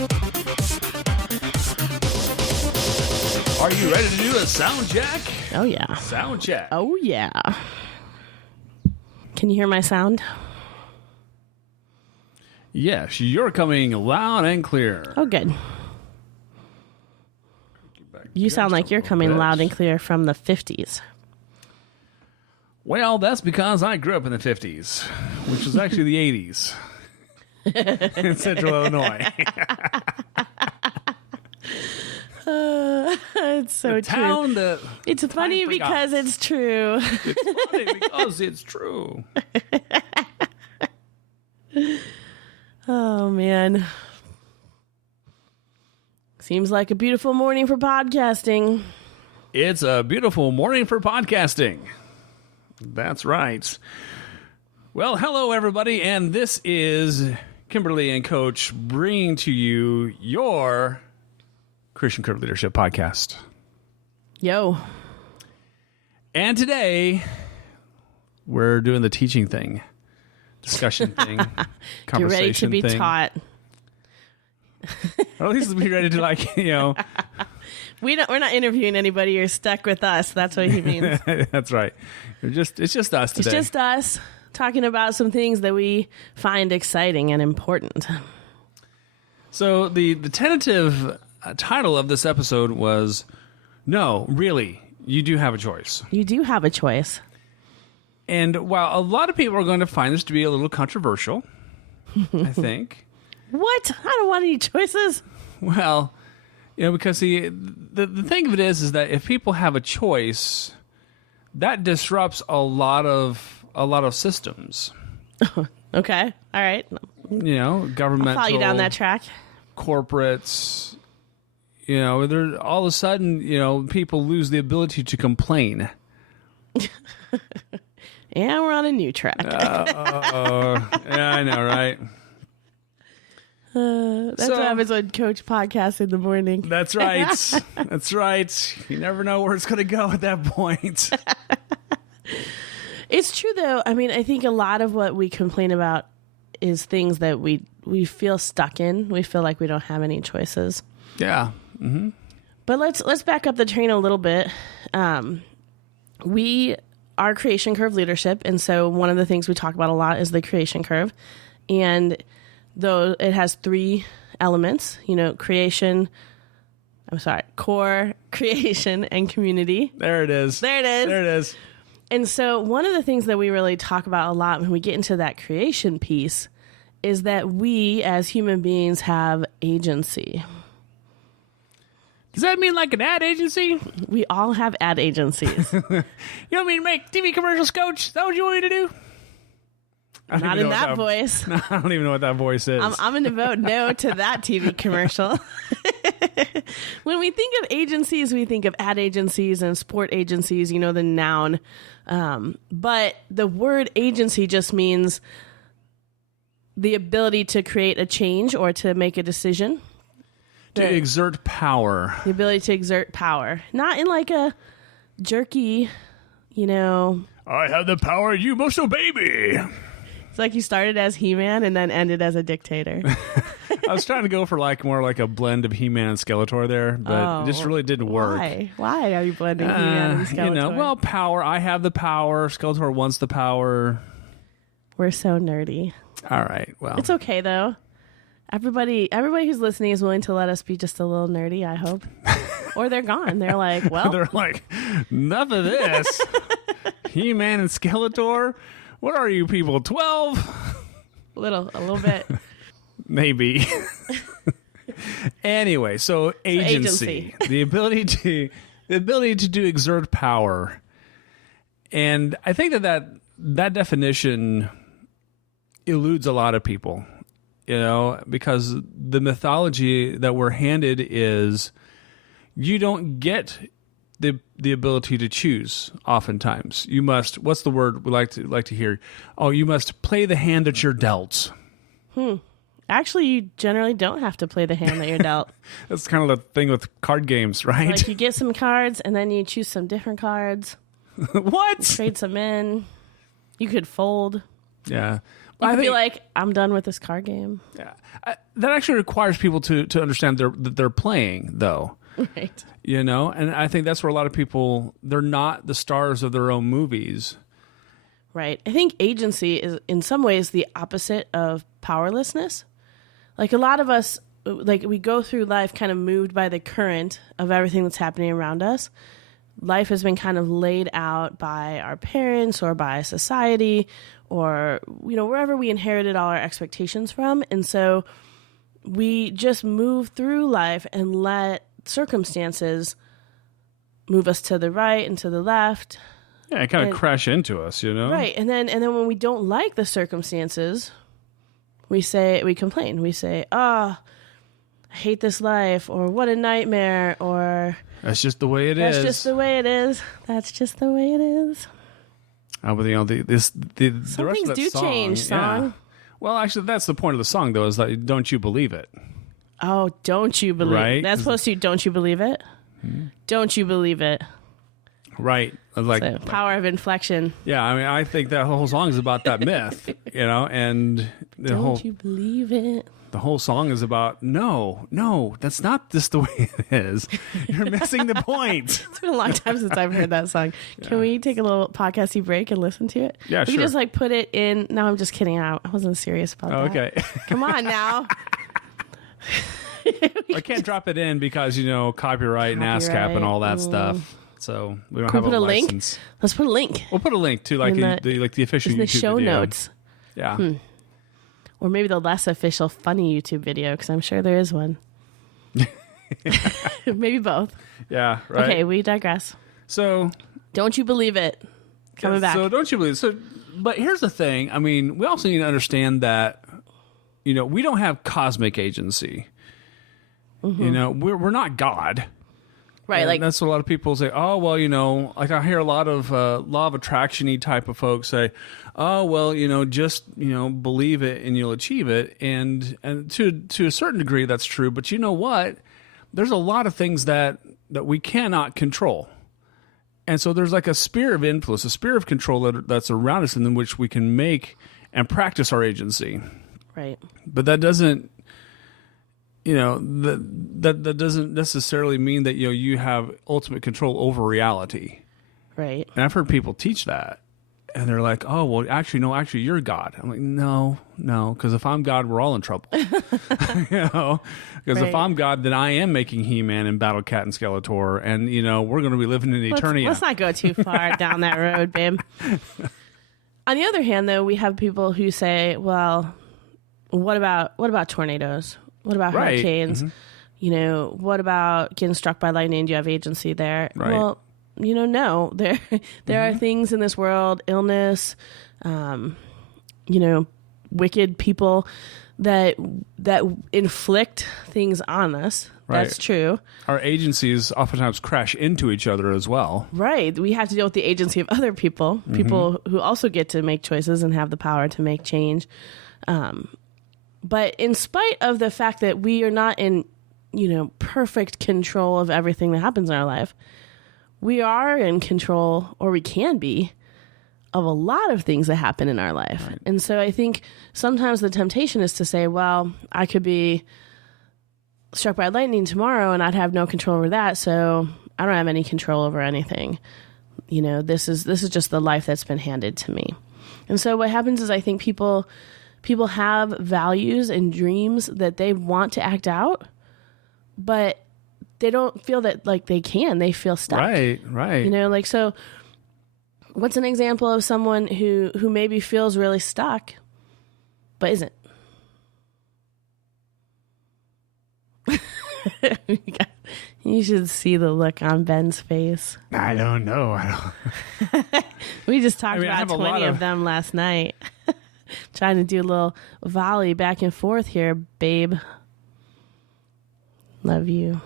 Are you ready to do a sound check? Oh, yeah. Sound check. Oh, yeah. Can you hear my sound? Yes, you're coming loud and clear. Oh, good. You sound like you're coming loud and clear from the 50s. Well, that's because I grew up in the 50s, which was actually the 80s in Central Illinois. It's so The town true. that It's funny because it's true. It's funny because it's true. Oh, man. Seems like a beautiful morning for podcasting. It's a beautiful morning for podcasting. That's right. Well, hello, everybody, and this is Kimberly and Coach bringing to you your Christian Curve Leadership podcast. Yo. And today, we're doing the teaching thing, discussion thing, conversation You're ready to be thing. taught. Or at least be ready to, like, you know. We're not interviewing anybody. You're stuck with us. That's what he means. That's right. It's just us today. It's just us talking about some things that we find exciting and important. So the tentative title of this episode was, No, Really, You Do Have a Choice. You do have a choice. And while a lot of people are going to find this to be a little controversial, I think. What? I don't want any choices. Well, you know, because the thing of it is that if people have a choice, that disrupts a lot of systems. Okay. All right. You know, governmental. I'll follow you down that track. Corporates. You know, all of a sudden, you know, people lose the ability to complain. And we're on a new track. Yeah, I know, right? That's what happens when Coach podcasts in the morning. That's right. That's right. You never know where it's going to go at that point. It's true, though. I mean, I think a lot of what we complain about is things that we feel stuck in. We feel like we don't have any choices. Yeah. Mm-hmm. But let's back up the train a little bit. We are Creation Curve Leadership, and so one of the things we talk about a lot is the Creation Curve. And though it has 3 elements, you know, core, creation, and community. There it is. There it is. There it is. And so one of the things that we really talk about a lot when we get into that creation piece is that we as human beings have agency. Does that mean like an ad agency? We all have ad agencies. You want me to make TV commercials, Coach? Is that what you want me to do? Not in that voice. No, I don't even know what that voice is. I'm going to vote no to that TV commercial. When we think of agencies, we think of ad agencies and sport agencies, you know, the noun. But the word agency just means the ability to create a change or to make a decision. To exert power. The ability to exert power. Not in like a jerky, you know. I have the power, you must obey me. It's like you started as He-Man and then ended as a dictator. I was trying to go for more like a blend of He-Man and Skeletor there, but it just really didn't work. Why are you blending He-Man and Skeletor? You know, well, power. I have the power. Skeletor wants the power. We're so nerdy. All right, well. It's okay, though. Everybody who's listening is willing to let us be just a little nerdy, I hope. Or they're gone. They're like, well. They're like, enough of this. He-Man and Skeletor? What are you people, 12? A little bit. Maybe. Anyway, so agency. The ability to exert power. And I think that definition eludes a lot of people. You know, because the mythology that we're handed is you don't get the ability to choose oftentimes. You must, what's the word we like to hear? Oh, you must play the hand that you're dealt. Actually, you generally don't have to play the hand that you're dealt. That's kind of the thing with card games, right? Like you get some cards and then you choose some different cards. What? Trade some in. You could fold. Yeah. You could be like, I'm done with this card game. Yeah, that actually requires people to understand that they're playing, though. Right. You know, and I think that's where a lot of people, they're not the stars of their own movies. Right. I think agency is in some ways the opposite of powerlessness. Like a lot of us, like we go through life kind of moved by the current of everything that's happening around us. Life has been kind of laid out by our parents or by society or, you know, wherever we inherited all our expectations from. And so we just move through life and let circumstances move us to the right and to the left. Yeah, it kind of crash into us, you know? Right. And then when we don't like the circumstances, we complain. We say, I hate this life, or what a nightmare, or that's just the way it is. That's just the way it is. That's just the way it is. But you know, the rest of that do song, change, song. Yeah. Well, actually, that's the point of the song, though, is that don't you believe it? Oh, don't you believe right? it? That's supposed to, don't you believe it? Don't you believe it? Right. Like so, power of inflection. Yeah, I mean, I think that whole song is about that myth, you know, and don't you believe it? The whole song is about, no, that's not just the way it is. You're missing the point. It's been a long time since I've heard that song. Can we take a little podcasty break and listen to it? Yeah, sure. You can just like put it in. No, I'm just kidding. I wasn't serious about that. Okay. Come on now. I can't drop it in because, you know, copyright and ASCAP and all that stuff. So we don't have a license. Link? Let's put a link. We'll put a link to like the official YouTube the show video. Notes. Yeah. Or maybe the less official funny YouTube video, because I'm sure there is one. Maybe both. Yeah, right. Okay, we digress. So, don't you believe it? Coming back. So don't you believe it? So, but here's the thing. I mean, we also need to understand that, you know, we don't have cosmic agency. Mm-hmm. You know, we're not God. Right, and like that's what a lot of people say. Oh, well, you know, like I hear a lot of law of attraction-y type of folks say, "Oh, well, you know, just believe it and you'll achieve it." And to a certain degree, that's true. But you know what? There's a lot of things that we cannot control, and so there's like a sphere of influence, a sphere of control that's around us, in which we can make and practice our agency. Right. But that doesn't. You know, that doesn't necessarily mean that you have ultimate control over reality. Right. And I've heard people teach that. And they're like, oh, well, actually, you're God. I'm like, no, because if I'm God, we're all in trouble. Because if I'm God, then I am making He-Man and Battle Cat and Skeletor. And, we're going to be living in eternity. Let's not go too far down that road, babe. On the other hand, though, we have people who say, well, what about tornadoes? What about hurricanes? Mm-hmm. What about getting struck by lightning? Do you have agency there? Right. Well, no. There are things in this world, illness, wicked people that inflict things on us. Right. That's true. Our agencies oftentimes crash into each other as well. Right. We have to deal with the agency of other people, people who also get to make choices and have the power to make change. But in spite of the fact that we are not in, perfect control of everything that happens in our life, we are in control, or we can be, of a lot of things that happen in our life. Right. And so I think sometimes the temptation is to say, well, I could be struck by lightning tomorrow and I'd have no control over that, so I don't have any control over anything. This is just the life that's been handed to me. And so what happens is I think people have values and dreams that they want to act out, but they don't feel that like they can. They feel stuck. Right. So what's an example of someone who maybe feels really stuck, but isn't? You should see the look on Ben's face. I don't know. We just talked about 20 of them last night. Trying to do a little volley back and forth here, babe. Love you.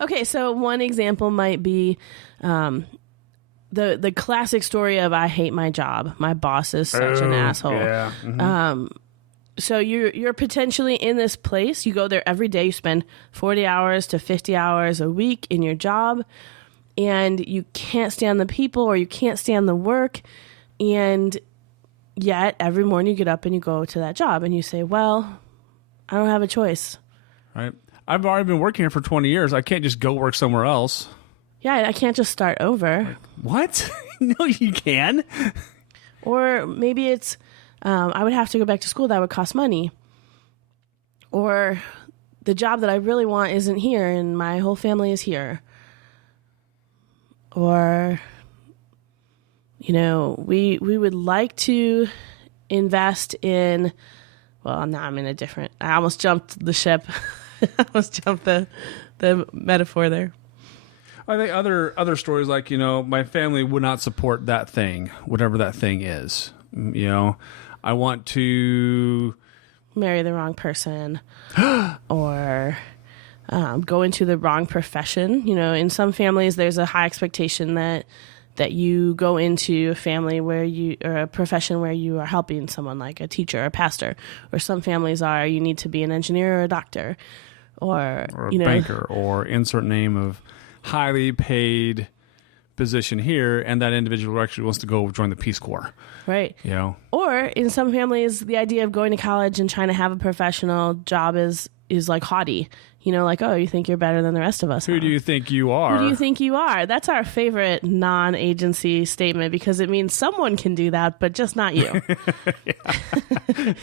Okay, so one example might be the classic story of I hate my job. My boss is such an asshole. Yeah. Mm-hmm. So you're potentially in this place. You go there every day. You spend 40 hours to 50 hours a week in your job, and you can't stand the people or you can't stand the work, and yet every morning you get up and you go to that job and you say, well, I don't have a choice. Right. I've already been working here for 20 years. I can't just go work somewhere else. Yeah, I can't just start over. What? No, you can. Or maybe it's, I would have to go back to school. That would cost money. Or the job that I really want isn't here and my whole family is here. Or, we would like to invest in, well, now I'm in a different, I almost jumped the ship. I almost jumped the metaphor there. I think other stories like, my family would not support that thing, whatever that thing is. I want to marry the wrong person or go into the wrong profession. In some families, there's a high expectation that you go into a family or a profession where you are helping someone, like a teacher or a pastor. Or some families are, you need to be an engineer or a doctor or a banker, or insert name of highly paid position here, and that individual actually wants to go join the Peace Corps. Right. Or in some families, the idea of going to college and trying to have a professional job is like haughty. Like, oh, you think you're better than the rest of us. Who do you think you are? Who do you think you are? That's our favorite non-agency statement because it means someone can do that, but just not you. Who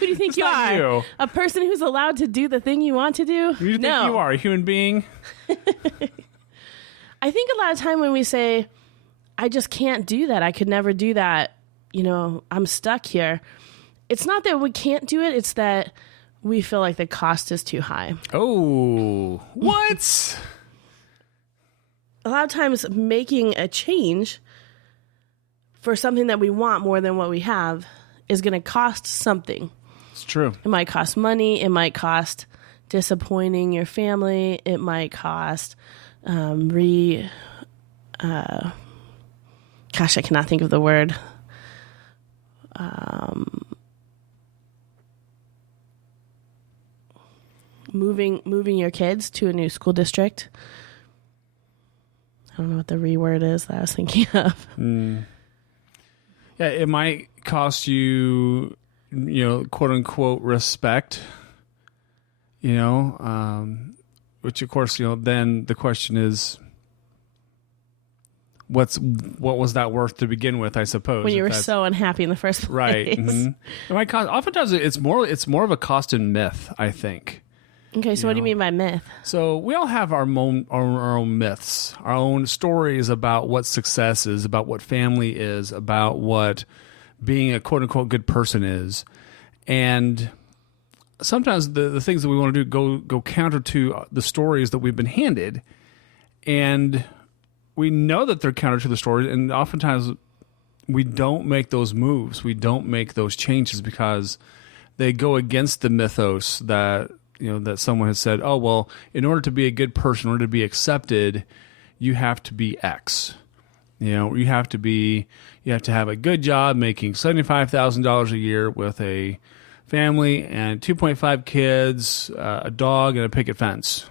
do you think you are? You. A person who's allowed to do the thing you want to do? Who do you think you are? A human being? I think a lot of time when we say, I just can't do that, I could never do that, I'm stuck here. It's not that we can't do it, it's that we feel like the cost is too high. Oh, what? A lot of times making a change for something that we want more than what we have is going to cost something. It's true. It might cost money. It might cost disappointing your family. It might cost gosh, I cannot think of the word. Moving your kids to a new school district. I don't know what the word is that I was thinking of. Yeah, it might cost you, quote unquote respect. Which of course, then the question is, what was that worth to begin with? I suppose when you were so unhappy in the first place, right? Mm-hmm. It might cost. Oftentimes, it's more of a cost and myth, I think. Okay, so what do you mean by myth? So we all have our own myths, our own stories about what success is, about what family is, about what being a quote-unquote good person is. And sometimes the things that we want to do go counter to the stories that we've been handed. And we know that they're counter to the stories, and oftentimes we don't make those moves. We don't make those changes because they go against the mythos that that someone has said, oh, well, in order to be a good person, in order to be accepted, you have to be X. You have to have a good job making $75,000 a year with a family and 2.5 kids, a dog, and a picket fence.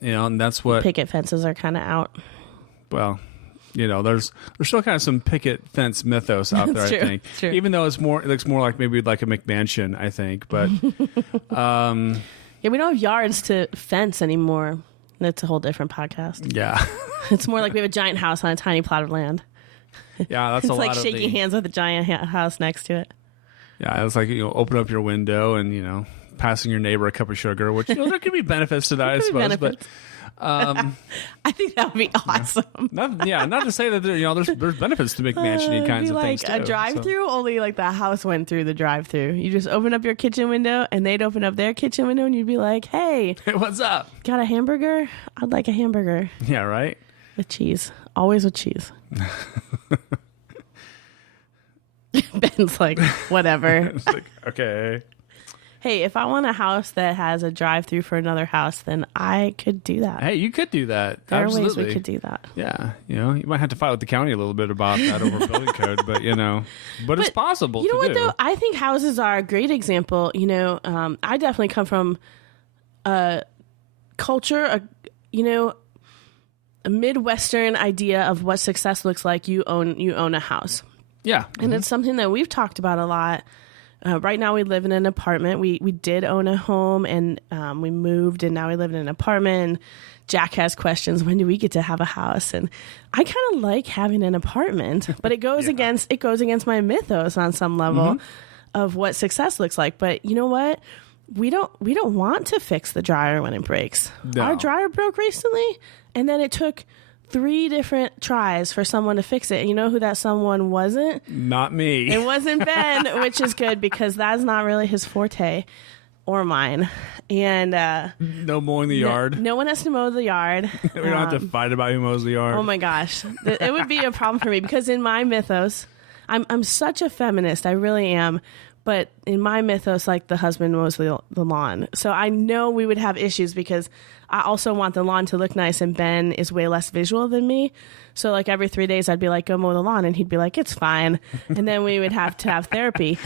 And that's what... Picket fences are kind of out. Well, there's still kind of some picket fence mythos out there, I think. True. Even though it looks more like maybe like a McMansion, I think. But yeah, we don't have yards to fence anymore. That's a whole different podcast. Yeah. It's more like we have a giant house on a tiny plot of land. Yeah, that's it's a lot like of shaking hands with a giant house next to it. Yeah, it's like open up your window and passing your neighbor a cup of sugar, which there could be benefits to that, I suppose. Benefits. But I think that would be awesome. Not to say that there's benefits to McMansion kinds of things too. Like a drive-through, only like the house went through the drive-through. You just open up your kitchen window, and they'd open up their kitchen window, and you'd be like, "Hey, what's up? Got a hamburger? I'd like a hamburger." Yeah, right. With cheese, always with cheese. Ben's like, whatever. It's like, okay. Hey, if I want a house that has a drive-through for another house, then I could do that. Hey, you could do that. There Absolutely. are ways we could do that. Yeah, you might have to fight with the county a little bit about that over building code, but it's possible. You know to what do. though? I think houses are a great example. I definitely come from a culture, a Midwestern idea of what success looks like. You own a house. Yeah. And it's something that we've talked about a lot. Right now we live in an apartment. We did own a home, and we moved, and now we live in an apartment. And Jack has questions. When do we get to have a house? And I kind of like having an apartment, but it goes against my mythos on some level of what success looks like. But you know what? We don't want to fix the dryer when it breaks. No. Our dryer broke recently, and then it took 3 different tries for someone to fix it. And you know who that someone wasn't? Not me. It wasn't Ben, which is good because that's not really his forte or mine. And no mowing the yard. No one has to mow the yard. We don't have to fight about who mows the yard. Oh my gosh. It would be a problem for me because in my mythos, I'm such a feminist. I really am. But in my mythos, like, the husband mows the lawn. So I know we would have issues because I also want the lawn to look nice, and Ben is way less visual than me. So like every 3 days I'd be like, go mow the lawn, and he'd be like, it's fine. And then we would have to have therapy.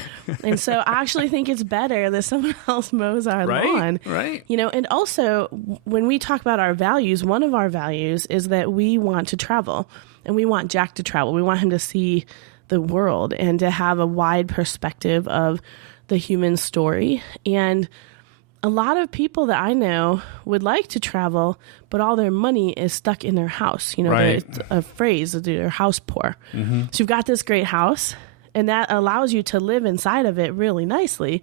And so I actually think it's better that someone else mows our lawn. Right. You know, and also when we talk about our values, one of our values is that we want to travel, and we want Jack to travel. We want him to see the world and to have a wide perspective of the human story. And a lot of people that I know would like to travel, but all their money is stuck in their house. You know, it's a phrase, they're house poor. So you've got this great house, and that allows you to live inside of it really nicely,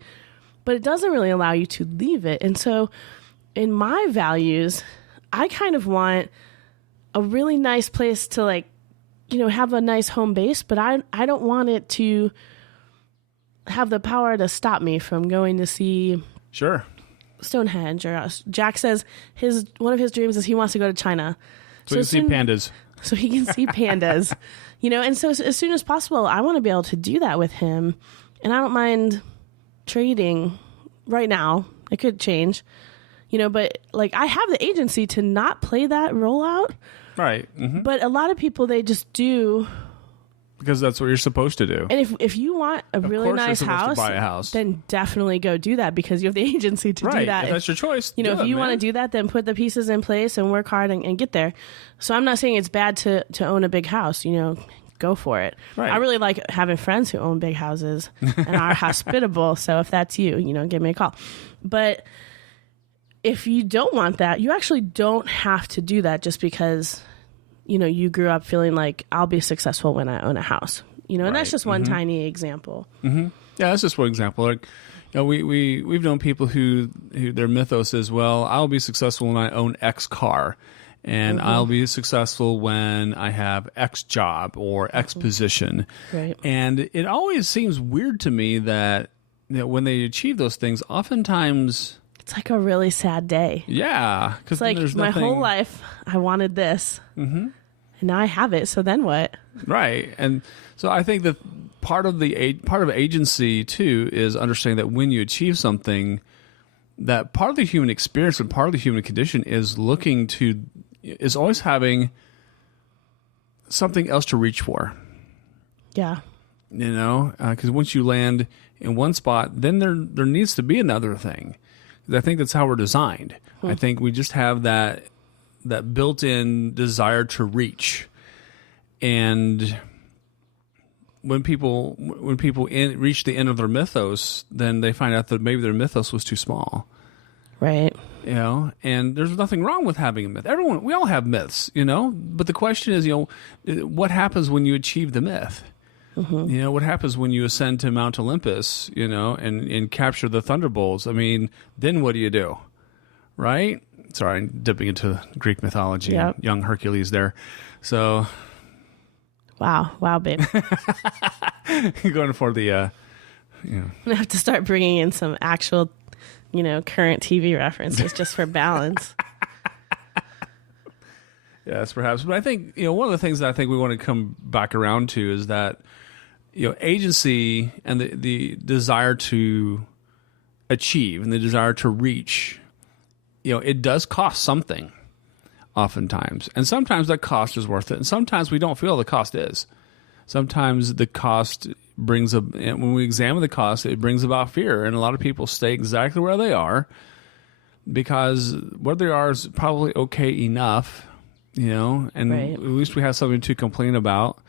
but it doesn't really allow you to leave it. And so in my values, I kind of want a really nice place to, like, you know, have a nice home base, but I don't want it to have the power to stop me from going to see Stonehenge. Or Jack says one of his dreams is he wants to go to China. So he can see pandas. So he can see pandas. You know, and so as soon as possible, I want to be able to do that with him. And I don't mind trading right now. It could change. You know, but like, I have the agency to not play that rollout. Right. But a lot of people, they just do. Because that's what you're supposed to do. And if you want a really nice house, to buy a house, then definitely go do that because you have the agency to do that. If that's your choice. You know, if you want to do that, then put the pieces in place and work hard and get there. So I'm not saying it's bad to own a big house. You know, go for it. Right. I really like having friends who own big houses and are hospitable. So if that's you, you know, give me a call. But if you don't want that, you actually don't have to do that just because, you know, you grew up feeling like I'll be successful when I own a house, you know, and that's just one tiny example. Yeah, that's just one example. Like, you know, we've known people who their mythos is, well, I'll be successful when I own X car, and I'll be successful when I have X job or X position. Right. And it always seems weird to me that, you know, when they achieve those things, oftentimes it's like a really sad day. Yeah, because like my whole life I wanted this, and now I have it. So then what? Right, and so I think that part of agency too is understanding that when you achieve something, that part of the human experience and part of the human condition is always having something else to reach for. Yeah, you know, because once you land in one spot, then there needs to be another thing. I think that's how we're designed. I think we just have that built-in desire to reach, and when people reach the end of their mythos, then they find out that maybe their mythos was too small. Right. You know, and there's nothing wrong with having a myth. We all have myths, you know. But the question is, you know, what happens when you achieve the myth? You know, what happens when you ascend to Mount Olympus, you know, and capture the thunderbolts? I mean, then what do you do? Right? Sorry, I'm dipping into Greek mythology, young Hercules there. So. Wow, babe. Going for the, you know. I'm going to have to start bringing in some actual, you know, current TV references just for balance. Yes, perhaps. But I think, you know, one of the things that I think we want to come back around to is that, you know, agency and the desire to achieve and the desire to reach, you know, it does cost something oftentimes. And sometimes that cost is worth it. And sometimes we don't feel the cost is. Sometimes the cost when we examine the cost, it brings about fear. And a lot of people stay exactly where they are because where they are is probably okay enough, you know, and at least we have something to complain about.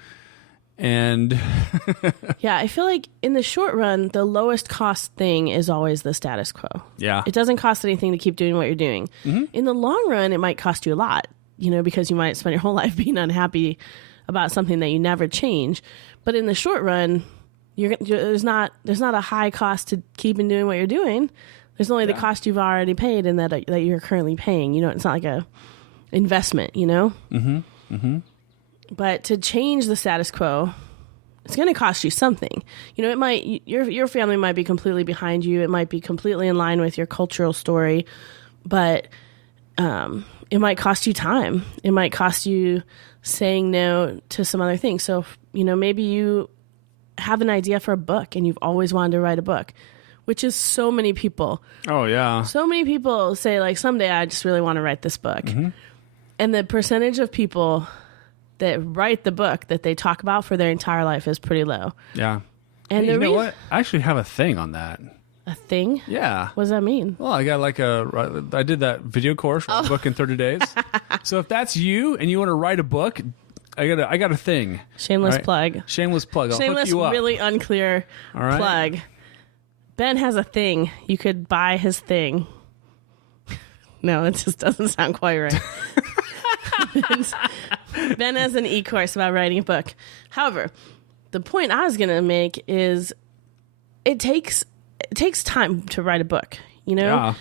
And yeah, I feel like in the short run, the lowest cost thing is always the status quo. Yeah. It doesn't cost anything to keep doing what you're doing. Mm-hmm. In the long run, it might cost you a lot, because you might spend your whole life being unhappy about something that you never change. But in the short run, there's not a high cost to keeping doing what you're doing. There's only the cost you've already paid and that you're currently paying. It's not like a investment, Mm-hmm. Mm-hmm. But to change the status quo, it's going to cost you something. It might your family might be completely behind you. It might be completely in line with your cultural story, but it might cost you time. It might cost you saying no to some other things. So, maybe you have an idea for a book and you've always wanted to write a book, which is so many people. Oh, yeah. So many people say, like, someday I just really want to write this book. Mm-hmm. And the percentage of people that write the book that they talk about for their entire life is pretty low. Yeah. And you know what? I actually have a thing on that. A thing? Yeah. What does that mean? Well, I got I did that video course, write a book in 30 days. So if that's you and you want to write a book, I got a thing. Shameless plug. Shameless plug. I'll Shameless, hook you up. Really unclear plug. Ben has a thing. You could buy his thing. No, it just doesn't sound quite right. Ben has an e-course about writing a book. However, the point I was going to make is it takes time to write a book, Yeah.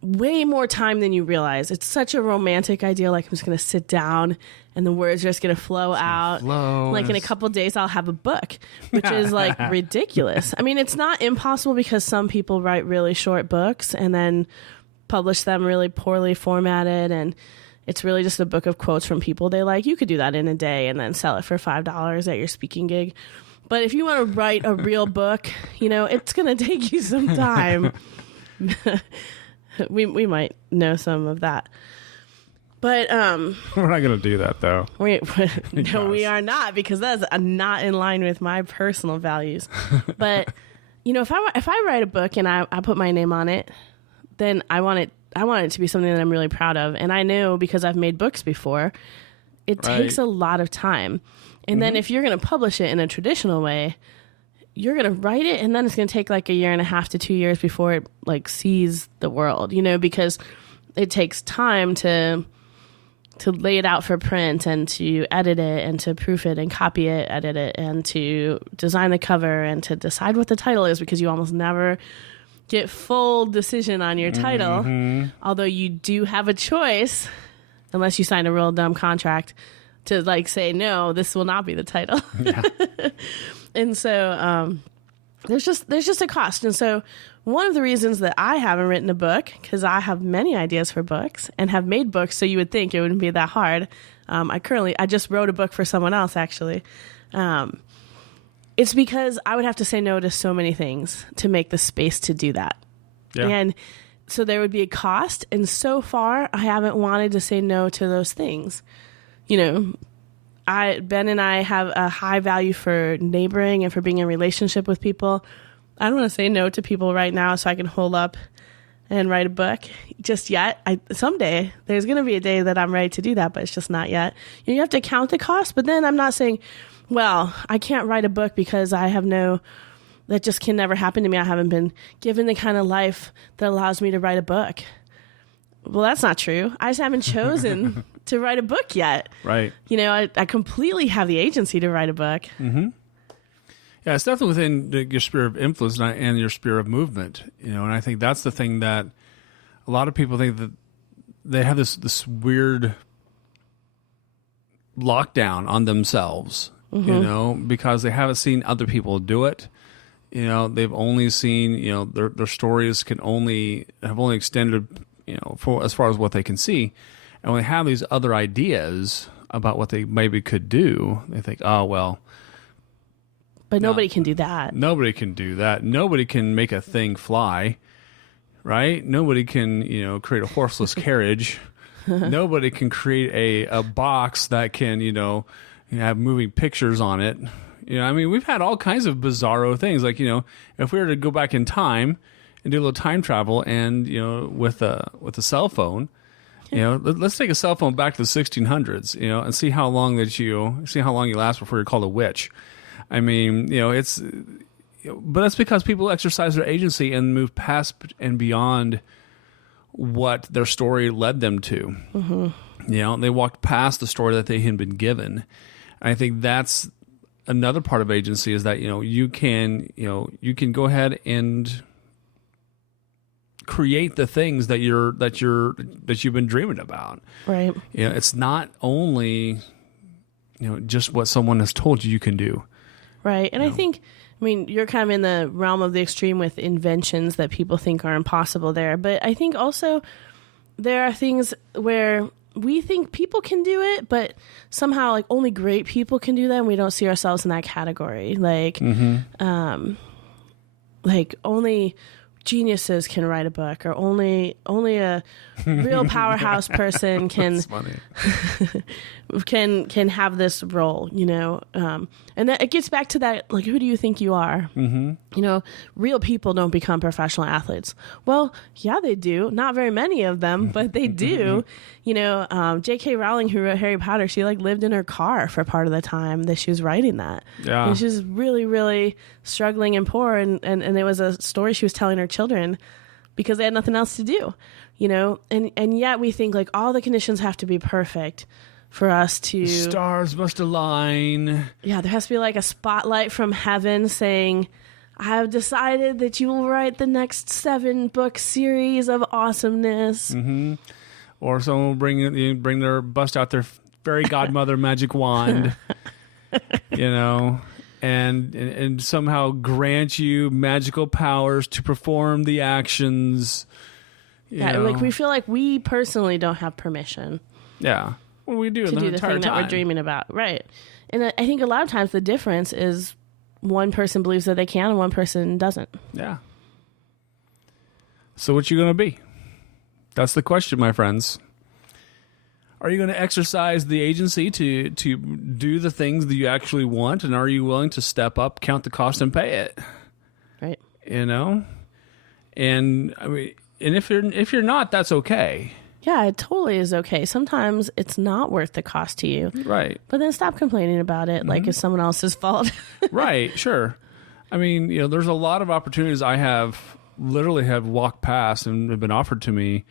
Way more time than you realize. It's such a romantic idea. Like, I'm just going to sit down and the words are just going to flow out. Like, in a couple of days, I'll have a book, which is like ridiculous. I mean, it's not impossible because some people write really short books and then publish them really poorly formatted, and it's really just a book of quotes from people they like. You could do that in a day and then sell it for $5 at your speaking gig. But if you want to write a real book, it's going to take you some time. we might know some of that. But we're not going to do that, though. No, we are not, because that's not in line with my personal values. But, if I write a book and I put my name on it, then I want it to be something that I'm really proud of. And I know, because I've made books before, it takes a lot of time. And then if you're going to publish it in a traditional way, you're going to write it, and then it's going to take like 1.5 to 2 years before it like sees the world, because it takes time to lay it out for print and to edit it and to proof it and copy it, edit it, and to design the cover and to decide what the title is, because you almost never get full decision on your title. Mm-hmm. Although you do have a choice, unless you sign a real dumb contract, to like say, no, this will not be the title. Yeah. And so there's just a cost. And so one of the reasons that I haven't written a book, because I have many ideas for books and have made books, so you would think it wouldn't be that hard. I just wrote a book for someone else, actually. It's because I would have to say no to so many things to make the space to do that. Yeah. And so there would be a cost. And so far, I haven't wanted to say no to those things. Ben and I have a high value for neighboring and for being in a relationship with people. I don't want to say no to people right now so I can hold up and write a book just yet. Someday there's going to be a day that I'm ready to do that, but it's just not yet. You have to count the cost, but then I'm not saying, well, I can't write a book because that just can never happen to me. I haven't been given the kind of life that allows me to write a book. Well, that's not true. I just haven't chosen to write a book yet. Right. I completely have the agency to write a book. Mm-hmm. Yeah, it's definitely within your sphere of influence and your sphere of movement. And I think that's the thing that a lot of people think, that they have this weird lockdown on themselves, because they haven't seen other people do it. They've only seen, their stories have only extended, for as far as what they can see. And when they have these other ideas about what they maybe could do, they think, oh, well. But nobody can do that. Nobody can do that. Nobody can make a thing fly, right? Nobody can, create a horseless carriage. Nobody can create a box that can, have moving pictures on it. We've had all kinds of bizarro things. Like, if we were to go back in time and do a little time travel and, with a cell phone, Let's take a cell phone back to the 1600s, and see how long you last before you're called a witch. I mean, but that's because people exercise their agency and move past and beyond what their story led them to. Mm-hmm. They walked past the story that they had been given. And I think that's another part of agency, is that you can go ahead and create the things that you've been dreaming about. Right. It's not only just what someone has told you can do. Right. And I think, you're kind of in the realm of the extreme with inventions that people think are impossible there. But I think also there are things where we think people can do it, but somehow like only great people can do that, and we don't see ourselves in that category. Like, like only geniuses can write a book, or only a real powerhouse person can can have this role, and that it gets back to that, like, who do you think you are? Mm-hmm. Real people don't become professional athletes. Well, yeah, they do. Not very many of them, but they do. J.K. Rowling, who wrote Harry Potter, she lived in her car for part of the time that she was writing that. Yeah. And she was really, really struggling and poor, and there was a story she was telling her children because they had nothing else to do, and yet we think like all the conditions have to be perfect for us to... Stars must align. Yeah, there has to be like a spotlight from heaven saying, I have decided that you will write the next 7-book series of awesomeness. Mm-hmm. Or someone will bust out their fairy godmother magic wand, and somehow grant you magical powers to perform the actions. Like we feel like we personally don't have permission. Yeah. Well, we do to do the thing that we're dreaming about, right? And I think a lot of times the difference is one person believes that they can and one person doesn't. Yeah. So what you going to be? That's the question, my friends. Are you going to exercise the agency to do the things that you actually want, and are you willing to step up, count the cost, and pay it? Right. And if you're not, that's okay. Yeah, it totally is okay. Sometimes it's not worth the cost to you. Right. But then stop complaining about it like it's someone else's fault. Right, sure. There's a lot of opportunities I have walked past and have been offered to me,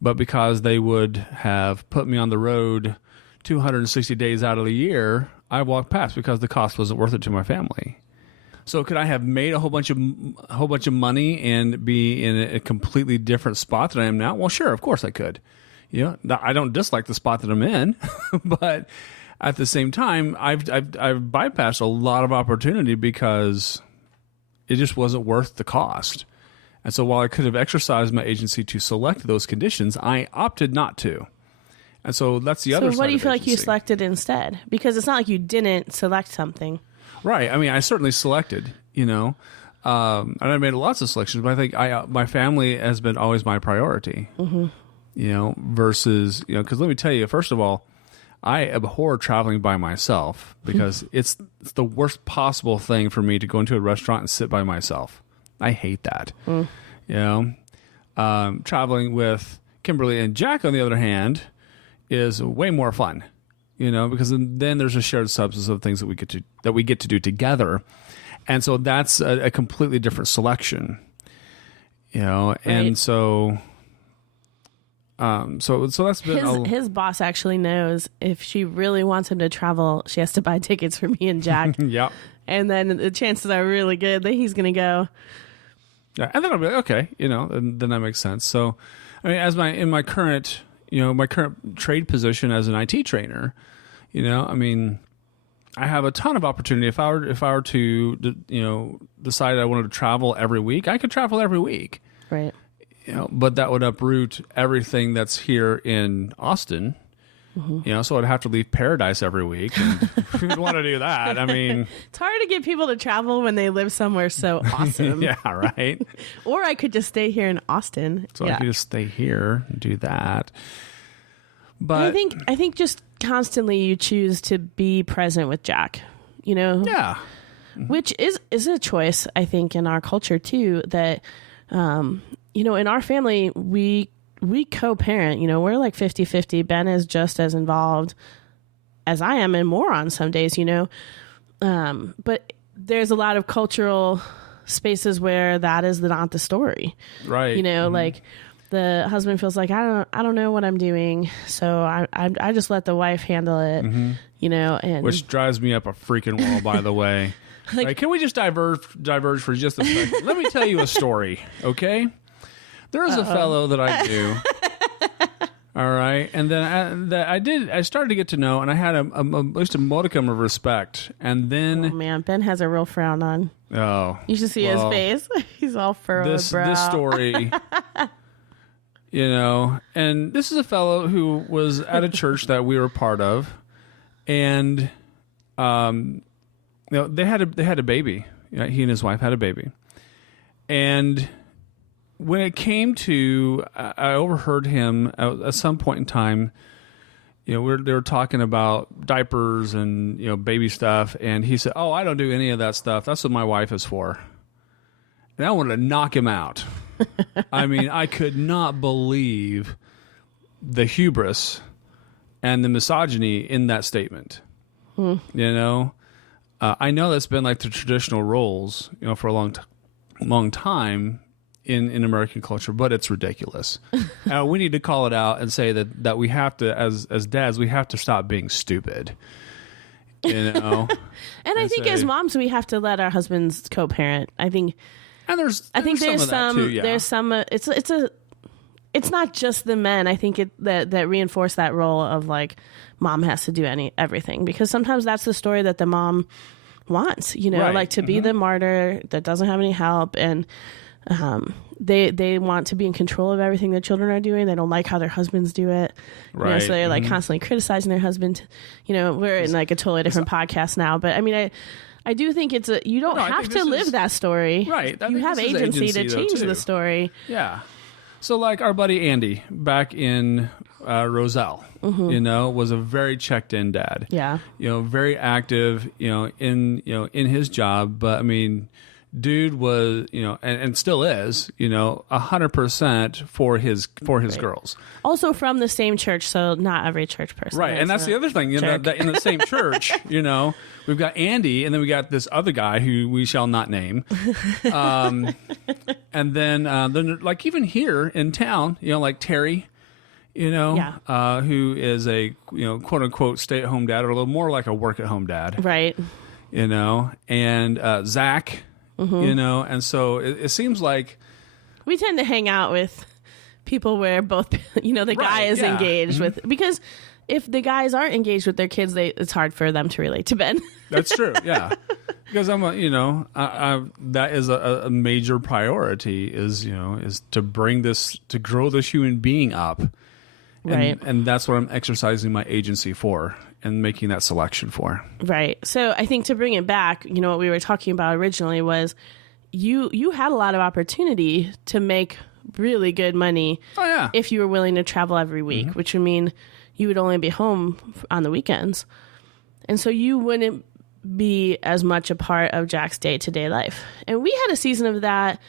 but because they would have put me on the road 260 days out of the year, I walked past because the cost wasn't worth it to my family. So could I have made a whole bunch of money and be in a completely different spot than I am now? Well, sure, of course I could. I don't dislike the spot that I'm in, but at the same time, I've bypassed a lot of opportunity because it just wasn't worth the cost. And so while I could have exercised my agency to select those conditions, I opted not to. And so that's the other side. So what do you feel agency. like you selected instead? Because it's not like you didn't select something. Right. I certainly selected, and I made lots of selections, but I think my family has been always my priority, versus, because let me tell you, first of all, I abhor traveling by myself because it's the worst possible thing for me to go into a restaurant and sit by myself. I hate that. Traveling with Kimberly and Jack, on the other hand, is way more fun. Because then there's a shared substance of things that we get to do together, and so that's a completely different selection. And right. so that's been his boss actually knows if she really wants him to travel, she has to buy tickets for me and Jack. Yep. And then the chances are really good that he's going to go. Yeah, and then I'll be like, okay, and then that makes sense. So, as my current trade position as an IT trainer. I have a ton of opportunity. If I were to, decide I wanted to travel every week, I could travel every week. Right. But that would uproot everything that's here in Austin. Mm-hmm. So I'd have to leave Paradise every week. And if you'd want to do that, it's hard to get people to travel when they live somewhere so awesome. Yeah, right. Or I could just stay here in Austin. So I could just stay here and do that. But I think just constantly you choose to be present with Jack, Yeah. Which is a choice, I think, in our culture too, that, in our family, we we co-parent, we're like 50-50. Ben is just as involved as I am and more on some days, but there's a lot of cultural spaces where that is not the story. Right. Like the husband feels like, I don't know what I'm doing. So I just let the wife handle it, and which drives me up a freaking wall, by the way. Like, right, can we just diverge for just a second? Let me tell you a story, okay? There was a fellow that I knew. All right, and then I started to get to know, and I had at least a modicum of respect, and then oh man, Ben has a real frown on. Oh, you should see his face. He's all furrowed brow. This story, and this is a fellow who was at a church that we were part of, and they had a baby. He and his wife had a baby, and when it came to, I overheard him at some point in time. They were talking about diapers and baby stuff, and he said, "Oh, I don't do any of that stuff. That's what my wife is for." And I wanted to knock him out. I mean, I could not believe the hubris and the misogyny in that statement. I know that's been like the traditional roles, for a long time in American culture, but it's ridiculous. We need to call it out and say that we have to, as dads, we have to stop being stupid. And I think as moms, we have to let our husbands co-parent. I think there's some. It's not just the men. I think that reinforce that role of like mom has to do everything, because sometimes that's the story that the mom wants. Right. Like to be the martyr that doesn't have any help, and they want to be in control of everything their children are doing. They don't like how their husbands do it. Right. So they're like constantly criticizing their husband. We're in like a totally different podcast now, but I mean, I do think you don't have to live that story. Right. You have agency to change the story. Yeah. So like our buddy Andy back in Roselle, was a very checked in dad. Yeah. Very active, in his job, but I mean, dude was, and still is, 100% for his girls. Also from the same church, so not every church person. Right, and that's the other thing, that in the same church, we've got Andy, and then we got this other guy who we shall not name. And then like even here in town, like Terry, who is a, quote unquote stay-at-home dad, or a little more like a work-at-home dad. Right. And Zach, and so it seems like we tend to hang out with people where both, the guy is engaged with, because if the guys aren't engaged with their kids, it's hard for them to relate to Ben. That's true. Yeah. Because that is a major priority is to bring to grow this human being up. Right. And that's what I'm exercising my agency for and making that selection for. Right. So I think to bring it back, what we were talking about originally was you had a lot of opportunity to make really good money. Oh, yeah. If you were willing to travel every week, which would mean you would only be home on the weekends. And so you wouldn't be as much a part of Jack's day-to-day life. And we had a season of that,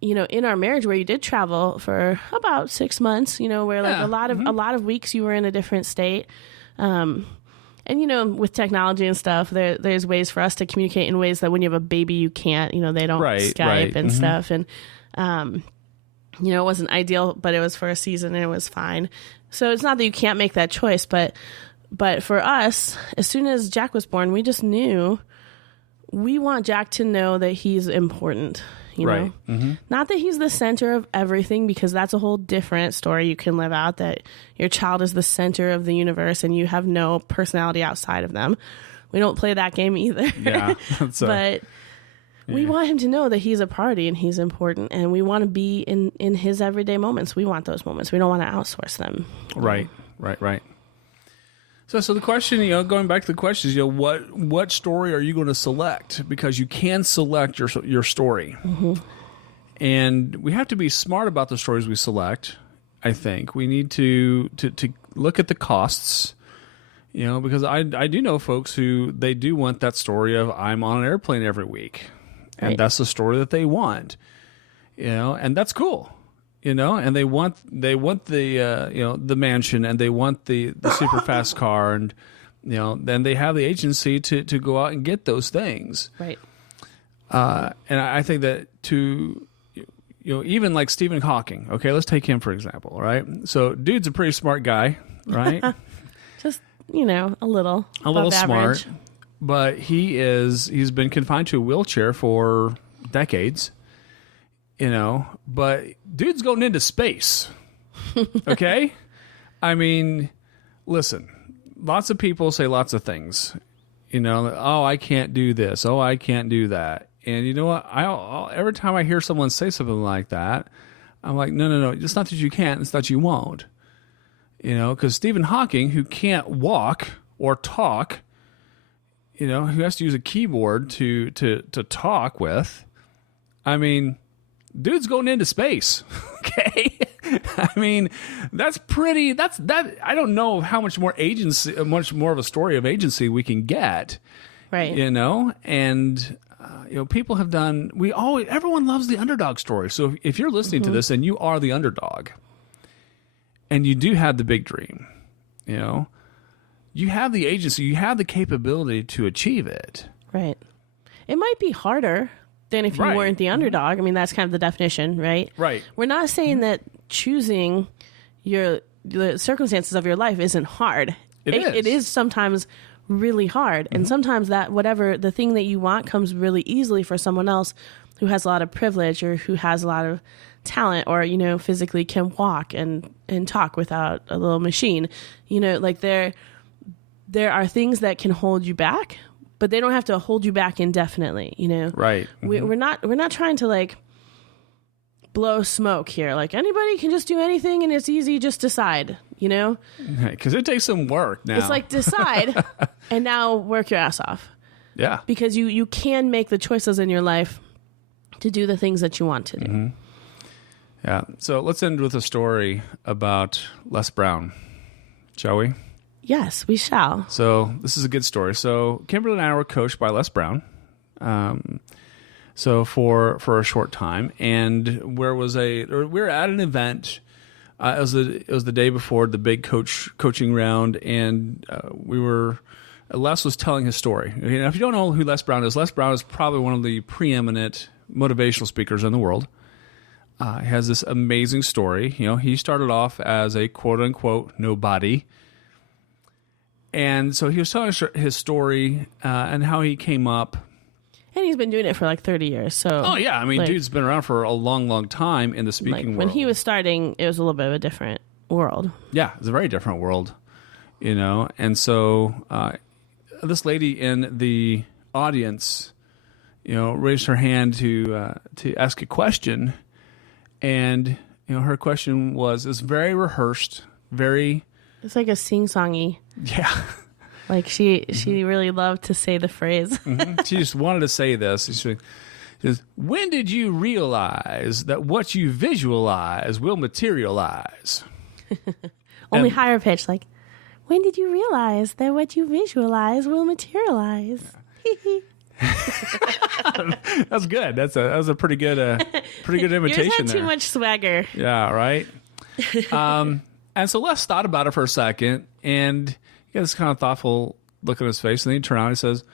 in our marriage where you did travel for about 6 months, where like a lot of weeks you were in a different state. And, with technology and stuff, there's ways for us to communicate in ways that when you have a baby, you can't, they don't Skype and stuff. And, it wasn't ideal, but it was for a season and it was fine. So it's not that you can't make that choice, but for us, as soon as Jack was born, we just knew we want Jack to know that he's important. Right. Not that he's the center of everything, because that's a whole different story you can live out, that your child is the center of the universe and you have no personality outside of them. We don't play that game either. Yeah. But we want him to know that he's a party and he's important, and we want to be in his everyday moments. We want those moments. We don't want to outsource them. Right. So the question, going back to the questions, what story are you going to select? Because you can select your story, and we have to be smart about the stories we select. I think we need to look at the costs, because I do know folks who they do want that story of I'm on an airplane every week, and that's the story that they want, and that's cool. and they want the the mansion, and they want the super fast car, and then they have the agency to go out and get those things. Right. And I think that even like Stephen Hawking. Okay, let's take him for example. Right. So, dude's a pretty smart guy, right? Just a little smart, average. but he's been confined to a wheelchair for decades. But dude's going into space. Okay? I mean, listen, lots of people say lots of things. Oh, I can't do this. Oh, I can't do that. And you know what? Every time I hear someone say something like that, I'm like, no. It's not that you can't. It's that you won't. Because Stephen Hawking, who can't walk or talk, who has to use a keyboard to talk with, I mean, dude's going into space. Okay. I mean, that's I don't know how much more of a story of agency we can get. Right. And, people have done, everyone loves the underdog story. So if you're listening to this and you are the underdog and you do have the big dream, you have the agency, you have the capability to achieve it. Right. It might be harder than if you weren't the underdog. I mean, that's kind of the definition, right? Right. We're not saying that choosing the circumstances of your life isn't hard. It is sometimes really hard. And sometimes that whatever the thing that you want comes really easily for someone else who has a lot of privilege or who has a lot of talent or, physically can walk and talk without a little machine. Like there are things that can hold you back, but they don't have to hold you back indefinitely, Right. We're not trying to like blow smoke here. Like anybody can just do anything and it's easy, just decide, Because it takes some work now. It's like decide and now work your ass off. Yeah. Because you can make the choices in your life to do the things that you want to do. Mm-hmm. Yeah. So let's end with a story about Les Brown, shall we? Yes, we shall. So this is a good story. So Kimberly and I were coached by Les Brown. So for a short time, and we were at an event. It was the day before the big coaching round, and Les was telling his story. Now, if you don't know who Les Brown is probably one of the preeminent motivational speakers in the world. He has this amazing story. He started off as a quote unquote nobody. And so he was telling his story and how he came up. And he's been doing it for like 30 years. So. Oh, yeah. I mean, dude's been around for a long, long time in the speaking world. When he was starting, it was a little bit of a different world. Yeah, it's a very different world, And so this lady in the audience, raised her hand to ask a question. And, her question was very rehearsed, very... It's like a sing-songy. Yeah. Like she really loved to say the phrase. Mm-hmm. She just wanted to say this. She says, when did you realize that what you visualize will materialize? Only higher pitch, like, when did you realize that what you visualize will materialize? That's good. That was a pretty good imitation. Yours had there. Too much swagger. Yeah, right. And so Les thought about it for a second, and he got this kind of thoughtful look on his face, and then he turned around and he says,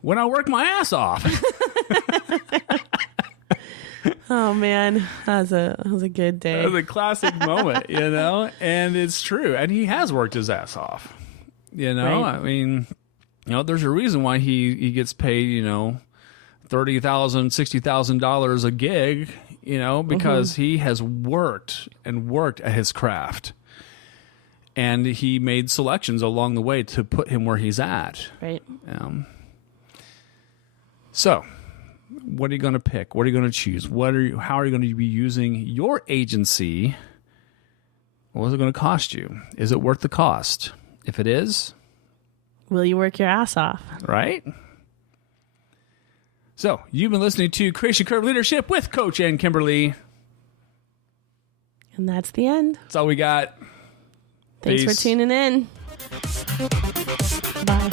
when I work my ass off. Oh, man. That was a good day. That was a classic moment, and it's true. And he has worked his ass off, Right. I mean, there's a reason why he gets paid, $30,000, $60,000 a gig, because he has worked and worked at his craft. And he made selections along the way to put him where he's at. Right. So, what are you going to pick? What are you going to choose? How are you going to be using your agency? What is it going to cost you? Is it worth the cost? If it is, will you work your ass off? Right? So, you've been listening to Creation Curve Leadership with Coach and Kimberly. And that's the end. That's all we got. Thanks Peace. for tuning in. Bye.